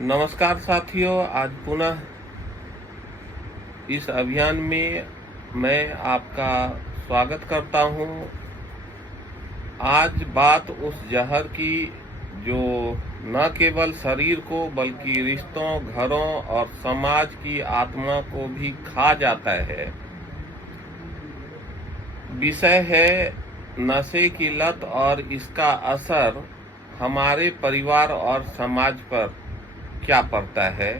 नमस्कार साथियों, आज पुनः इस अभियान में मैं आपका स्वागत करता हूं। आज बात उस जहर की जो न केवल शरीर को बल्कि रिश्तों, घरों और समाज की आत्मा को भी खा जाता है। विषय है नशे की लत और इसका असर हमारे परिवार और समाज पर क्या पड़ता है।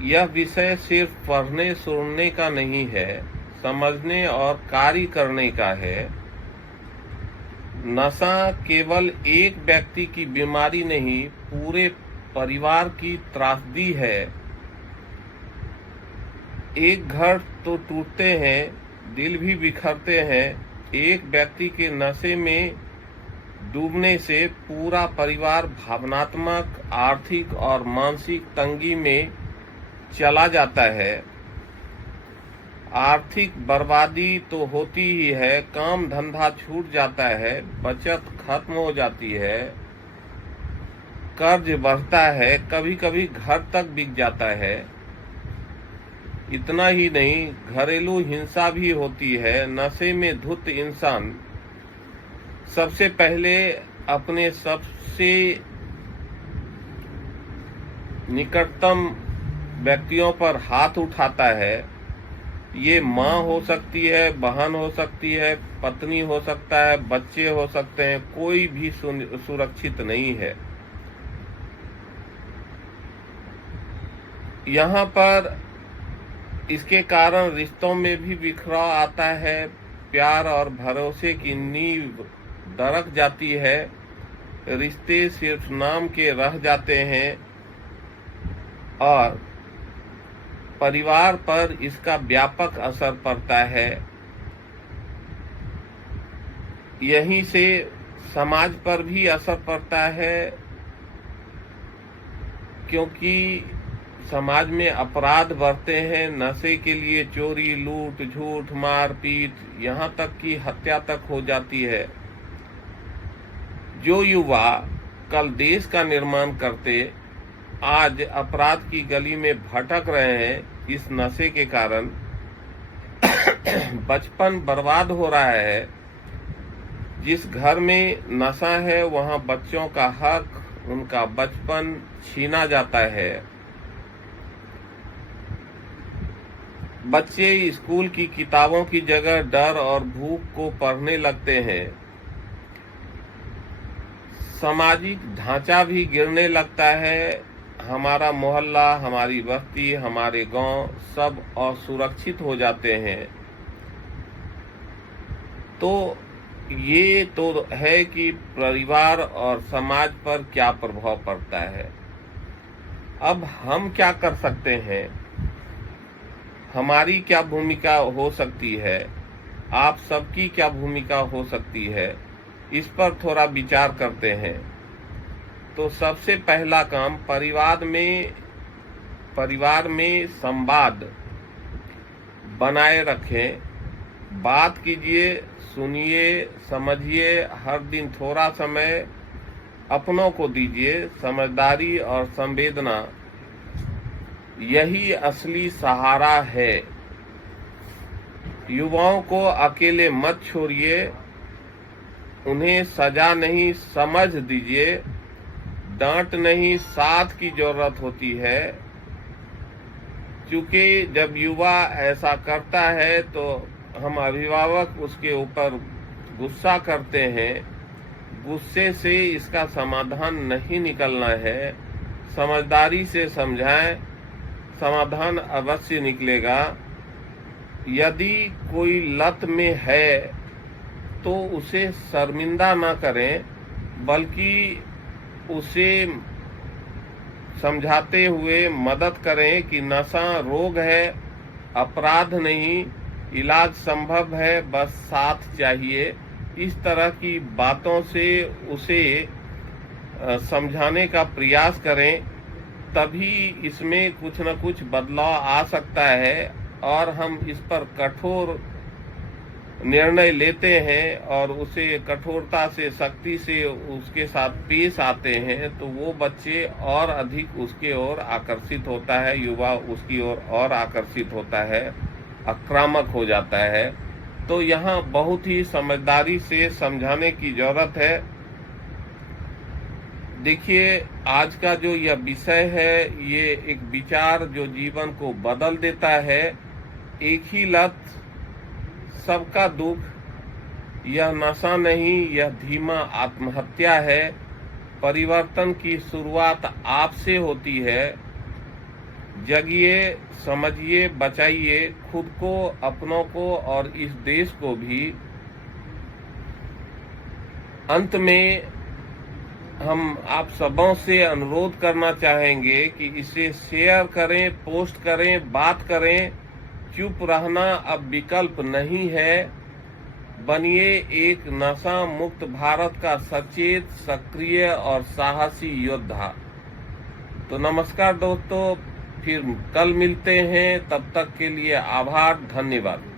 यह विषय सिर्फ पढ़ने सुनने का नहीं है, समझने और कार्य करने का है। नशा केवल एक व्यक्ति की बीमारी नहीं, पूरे परिवार की त्रासदी है। एक घर तो टूटते हैं, दिल भी बिखरते हैं। एक व्यक्ति के नशे में डूबने से पूरा परिवार भावनात्मक, आर्थिक और मानसिक तंगी में चला जाता है। आर्थिक बर्बादी तो होती ही है, काम धंधा छूट जाता है, बचत खत्म हो जाती है, कर्ज बढ़ता है, कभी कभी घर तक बिक जाता है। इतना ही नहीं, घरेलू हिंसा भी होती है। नशे में धुत इंसान सबसे पहले अपने सबसे निकटतम व्यक्तियों पर हाथ उठाता है। ये माँ हो सकती है, बहन हो सकती है, पत्नी हो सकता है, बच्चे हो सकते हैं, कोई भी सुरक्षित नहीं है। यहाँ पर इसके कारण रिश्तों में भी बिखराव आता है। प्यार और भरोसे की नींव दरक जाती है। रिश्ते सिर्फ नाम के रह जाते हैं और परिवार पर इसका व्यापक असर पड़ता है। यहीं से समाज पर भी असर पड़ता है, क्योंकि समाज में अपराध बढ़ते हैं। नशे के लिए चोरी, लूट, झूठ, मारपीट, यहाँ तक कि हत्या तक हो जाती है। जो युवा कल देश का निर्माण करते, आज अपराध की गली में भटक रहे हैं इस नशे के कारण। बचपन बर्बाद हो रहा है। जिस घर में नशा है वहां बच्चों का हक, उनका बचपन छीना जाता है। बच्चे स्कूल की किताबों की जगह डर और भूख को पढ़ने लगते हैं। सामाजिक ढांचा भी गिरने लगता है। हमारा मोहल्ला, हमारी बस्ती, हमारे गांव सब असुरक्षित हो जाते हैं। तो ये तो है कि परिवार और समाज पर क्या प्रभाव पड़ता है। अब हम क्या कर सकते हैं, हमारी क्या भूमिका हो सकती है, आप सबकी क्या भूमिका हो सकती है, इस पर थोड़ा विचार करते हैं। तो सबसे पहला काम, परिवार में संवाद बनाए रखें। बात कीजिए, सुनिए, समझिए। हर दिन थोड़ा समय अपनों को दीजिए। समझदारी और संवेदना यही असली सहारा है। युवाओं को अकेले मत छोड़िए, उन्हें सजा नहीं समझ दीजिए। डांट नहीं, साथ की जरूरत होती है। क्योंकि जब युवा ऐसा करता है तो हम अभिभावक उसके ऊपर गुस्सा करते हैं। गुस्से से इसका समाधान नहीं निकलना है। समझदारी से समझाएं, समाधान अवश्य निकलेगा। यदि कोई लत में है तो उसे शर्मिंदा ना करें, बल्कि उसे समझाते हुए मदद करें कि नशा रोग है, अपराध नहीं, इलाज संभव है, बस साथ चाहिए। इस तरह की बातों से उसे समझाने का प्रयास करें, तभी इसमें कुछ न कुछ बदलाव आ सकता है और हम इस पर कठोर निर्णय लेते हैं और उसे कठोरता से, सख्ती से उसके साथ पेश आते हैं, तो वो बच्चे और अधिक उसके ओर आकर्षित होता है, युवा उसकी ओर और आकर्षित होता है, आक्रामक हो जाता है। तो यहाँ बहुत ही समझदारी से समझाने की जरूरत है। देखिए, आज का जो यह विषय है, ये एक विचार जो जीवन को बदल देता है। एक ही लत, सबका दुख, यह नशा नहीं, यह धीमा आत्महत्या है। परिवर्तन की शुरुआत आपसे होती है। जगिए, समझिए, बचाइए खुद को, अपनों को और इस देश को भी। अंत में हम आप सबों से अनुरोध करना चाहेंगे कि इसे शेयर करें, पोस्ट करें, बात करें। चुप रहना अब विकल्प नहीं है। बनिए एक नशा मुक्त भारत का सचेत, सक्रिय और साहसी योद्धा। तो नमस्कार दोस्तों, फिर कल मिलते हैं। तब तक के लिए आभार, धन्यवाद।